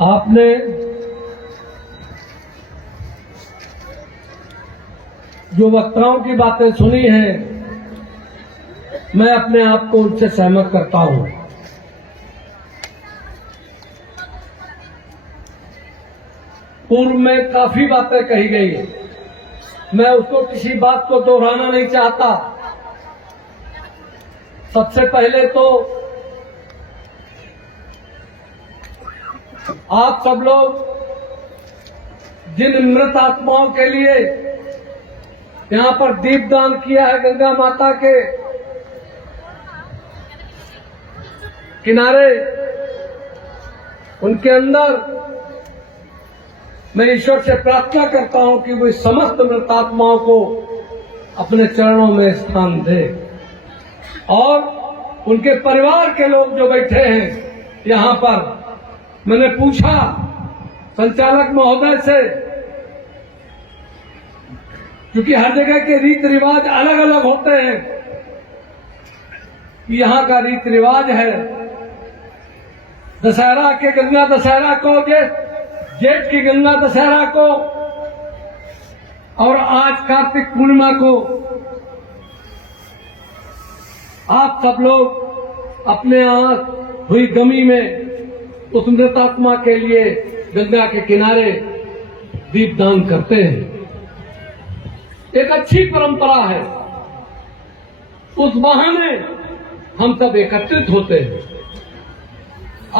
आपने जो वक्ताओं की बातें सुनी हैं, मैं अपने आप को उनसे सहमत करता हूं। पूर्व में काफी बातें कही गई, मैं उसको किसी बात को दोहराना नहीं चाहता। सबसे पहले तो आप सब लोग जिन मृत आत्माओं के लिए यहां पर दीपदान किया है गंगा माता के किनारे, उनके अंदर मैं ईश्वर से प्रार्थना करता हूं कि वो समस्त मृत आत्माओं को अपने चरणों में स्थान दे, और उनके परिवार के लोग जो बैठे हैं यहां पर, मैंने पूछा संचालक महोदय से, क्योंकि हर जगह के रीत रिवाज अलग अलग होते हैं, यहां का रीत रिवाज है दशहरा के गंगा दशहरा को, जेठ की गंगा दशहरा को और आज कार्तिक पूर्णिमा को आप सब लोग अपने यहां हुई गमी में उस मृतात्मा के लिए गंगा के किनारे दीपदान करते हैं। एक अच्छी परंपरा है, उस बहाने हम सब एकत्रित होते हैं,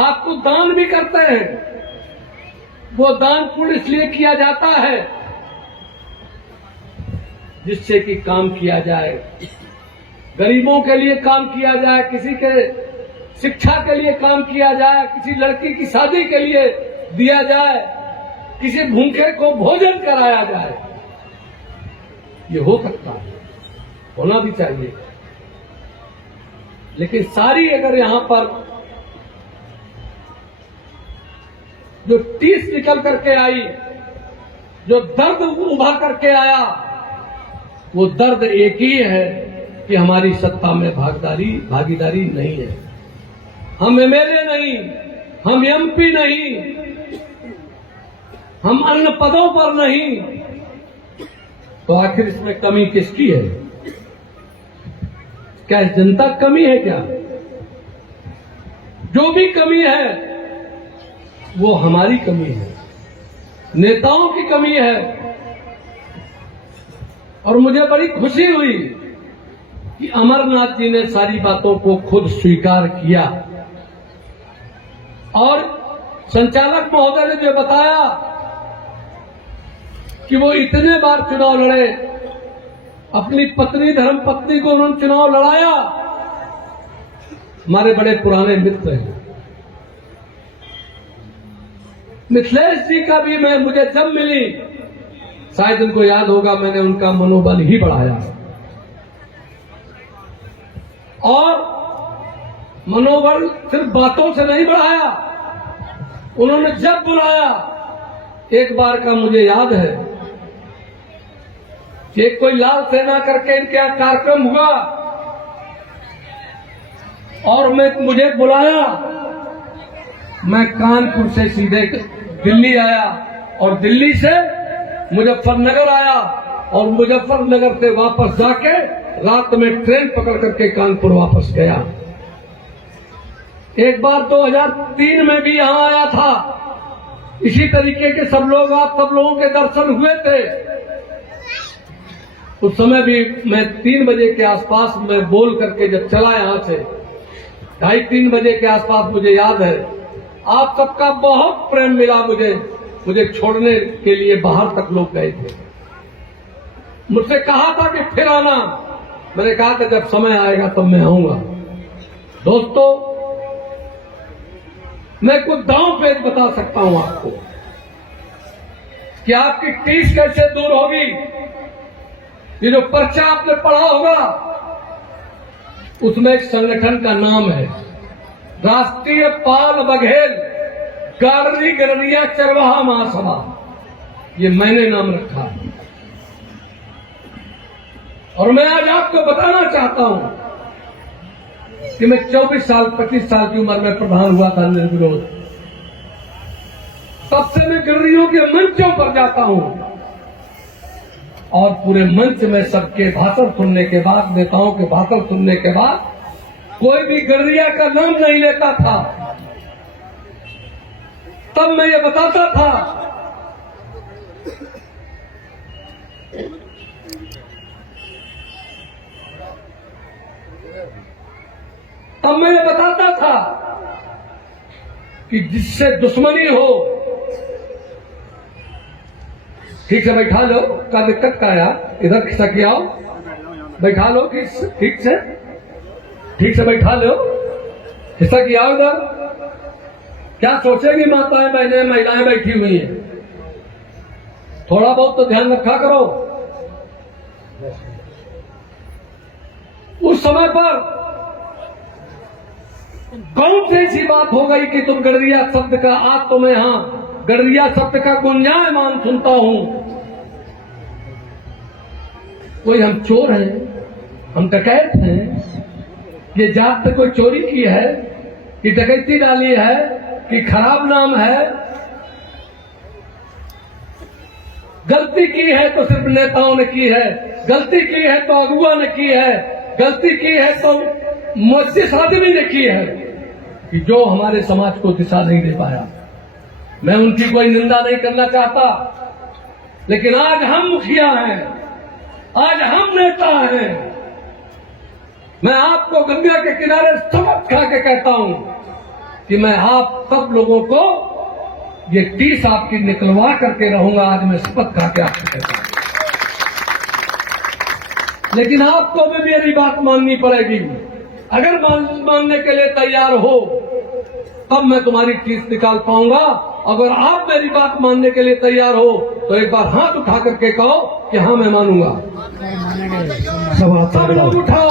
आपको दान भी करते हैं। वो दान पुण्य इसलिए किया जाता है जिससे कि काम किया जाए, गरीबों के लिए काम किया जाए, किसी के शिक्षा के लिए काम किया जाए, किसी लड़की की शादी के लिए दिया जाए, किसी भूखे को भोजन कराया जाए। ये हो सकता है, होना भी चाहिए, लेकिन सारी अगर यहां पर जो टीस निकल करके आई, जो दर्द उभर करके आया, वो दर्द एक ही है कि हमारी सत्ता में भागीदारी नहीं है। हम एमएलए नहीं, हम एमपी नहीं, हम अन्य पदों पर नहीं, तो आखिर इसमें कमी किसकी है? क्या जनता की कमी है? क्या जो भी कमी है वो हमारी कमी है, नेताओं की कमी है। और मुझे बड़ी खुशी हुई कि अमरनाथ जी ने सारी बातों को खुद स्वीकार किया, और संचालक महोदय ने जो बताया कि वो इतने बार चुनाव लड़े, अपनी पत्नी धर्मपत्नी को उन्होंने चुनाव लड़ाया। हमारे बड़े पुराने मित्र हैं, मिथिलेश जी का भी मुझे जब मिली, शायद उनको याद होगा, मैंने उनका मनोबल ही बढ़ाया, और मनोबल सिर्फ बातों से नहीं बढ़ाया, उन्होंने जब बुलाया, एक बार का मुझे याद है कि कोई लाल सेना करके इनके यहाँ कार्यक्रम हुआ, और मुझे बुलाया, मैं कानपुर से सीधे दिल्ली आया, और दिल्ली से मुजफ्फरनगर आया, और मुजफ्फरनगर से वापस जाके रात में ट्रेन पकड़ करके कानपुर वापस गया। एक बार 2003 में भी यहां आया था, इसी तरीके के आप सब लोगों के दर्शन हुए थे। उस समय भी मैं 3 बजे के आसपास में बोल करके जब चला यहां से, 2:30-3 बजे के आसपास, मुझे याद है आप सबका बहुत प्रेम मिला मुझे छोड़ने के लिए बाहर तक लोग गए थे, मुझसे कहा था कि फिर आना, मैंने कहा था जब समय आएगा तब मैं आऊंगा। दोस्तों, मैं कुछ दांव पेच बता सकता हूं आपको कि आपकी टीस कैसे दूर होगी। ये जो पर्चा आपने पढ़ा होगा, उसमें एक संगठन का नाम है राष्ट्रीय पाल बघेल गाड़री गरनिया चरवाहा महासभा। ये मैंने नाम रखा है, और मैं आज आपको बताना चाहता हूं कि मैं 24 साल 25 साल की उम्र में प्रधान हुआ था निर्विरोध। तब से मैं गडरियों के मंचों पर जाता हूं और पूरे मंच में सबके भाषण सुनने के बाद, नेताओं के भाषण सुनने के बाद कोई भी गडरिया का नाम नहीं लेता था। तब मैं ये बताता था कि जिससे दुश्मनी हो, ठीक से बैठा लो, क्या दिक्कत का यार, इधर खिसक के आओ, बैठा लो ठीक से बैठा लो, खिसक के आओ इधर। क्या सोचेगी माताएं, बहनें, महिलाएं बैठी हुई हैं, थोड़ा बहुत तो ध्यान रखा करो। उस समय पर कौन सी ऐसी बात हो गई कि तुम गडरिया शब्द का, आज तो मैं यहां गडरिया शब्द का गुंजायमान सुनता हूं। कोई हम चोर हैं, हम डकैत हैं, ये जात पे कोई चोरी की है, कि डकैती डाली है, कि खराब नाम है। गलती की है तो सिर्फ नेताओं ने की है, गलती की है तो अगुआ ने की है, गलती की है तो मुद्दिस आदमी ने की है, कि जो हमारे समाज को दिशा नहीं दे पाया। मैं उनकी कोई निंदा नहीं करना चाहता, लेकिन आज हम मुखिया हैं, आज हम नेता हैं। मैं आपको गंगा के किनारे शपथ खा के कहता हूं कि मैं आप सब लोगों को ये टीस आपकी निकलवा करके रहूंगा। आज मैं शपथ खा के आपसे कहता हूं, लेकिन आपको भी मेरी बात माननी पड़ेगी। अगर मानने के लिए तैयार हो तब मैं तुम्हारी टीस निकाल पाऊंगा। अगर आप मेरी बात मानने के लिए तैयार हो तो एक बार हाथ उठा करके कहो कि हाँ मैं मानूंगा। सब लोग उठाओ।